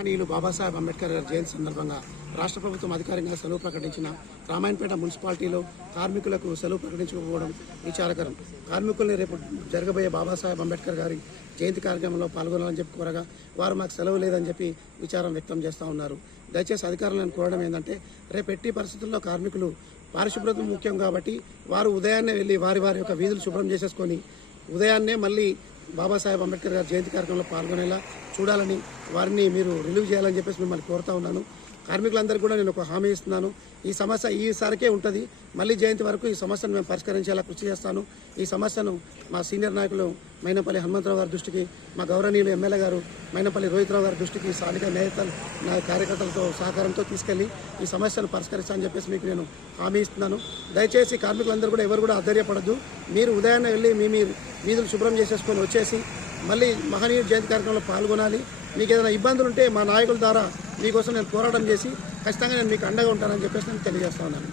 మహనీయులు బాబాసాహెబ్ అంబేద్కర్ గారి జయంతి సందర్భంగా రాష్ట్ర ప్రభుత్వం అధికారికంగా సెలవు ప్రకటించిన రామాయణపేట మున్సిపాలిటీలో కార్మికులకు సెలవు ప్రకటించకపోవడం విచారకరం. కార్మికుల్ని రేపు జరగబోయే బాబాసాహెబ్ అంబేద్కర్ గారి జయంతి కార్యక్రమంలో పాల్గొనాలని చెప్పి కోరగా వారు మాకు సెలవు లేదని చెప్పి విచారం వ్యక్తం చేస్తూ ఉన్నారు. దయచేసి అధికారులను కోరడం ఏంటంటే రేపు ఎట్టి పరిస్థితుల్లో కార్మికులు పారిశుభ్రత ముఖ్యం కాబట్టి వారు ఉదయాన్నే వెళ్ళి వారి వారి యొక్క వీధులు శుభ్రం చేసేసుకొని ఉదయాన్నే మళ్ళీ బాబాసాహెబ్ అంబేద్కర్ గారి జయంతి కార్యక్రమంలో పాల్గొనేలా చూడాలని వారిని మీరు రిలీవ్ చేయాలని చెప్పేసి మిమ్మల్ని కోరుతా ఉన్నాను. కార్మికులందరికీ కూడా నేను ఒక హామీ ఇస్తున్నాను. ఈ సమస్య ఈసారికే ఉంటుంది. మళ్ళీ జయంతి వరకు ఈ సమస్యను మేము పరిష్కరించేలా కృషి చేస్తాను. ఈ సమస్యను మా సీనియర్ నాయకులు మైనంపల్లి హనుమంతరావు గారి దృష్టికి, మా గౌరవనీయులు ఎమ్మెల్యే గారు మైనంపల్లి రోహిత్రావు గారి దృష్టికి స్థానిక నేతలు నా కార్యకర్తలతో సహకారంతో తీసుకెళ్లి ఈ సమస్యను పరిష్కరిస్తానని చెప్పేసి మీకు నేను హామీ ఇస్తున్నాను. దయచేసి కార్మికులందరూ కూడా ఎవరు కూడా అధైర్యపడద్దు. మీరు ఉదయాన్నే వెళ్ళి మీ వీధులు శుభ్రం చేసేసుకొని వచ్చేసి మళ్ళీ మహనీయుల జయంతి కార్యక్రమంలో పాల్గొనాలి. మీకు ఏదైనా ఇబ్బందులు ఉంటే మా నాయకుల ద్వారా మీకోసం నేను పోరాటం చేసి ఖచ్చితంగా నేను మీకు అండగా ఉంటానని చెప్పేసి నేను తెలియజేస్తా ఉన్నాను.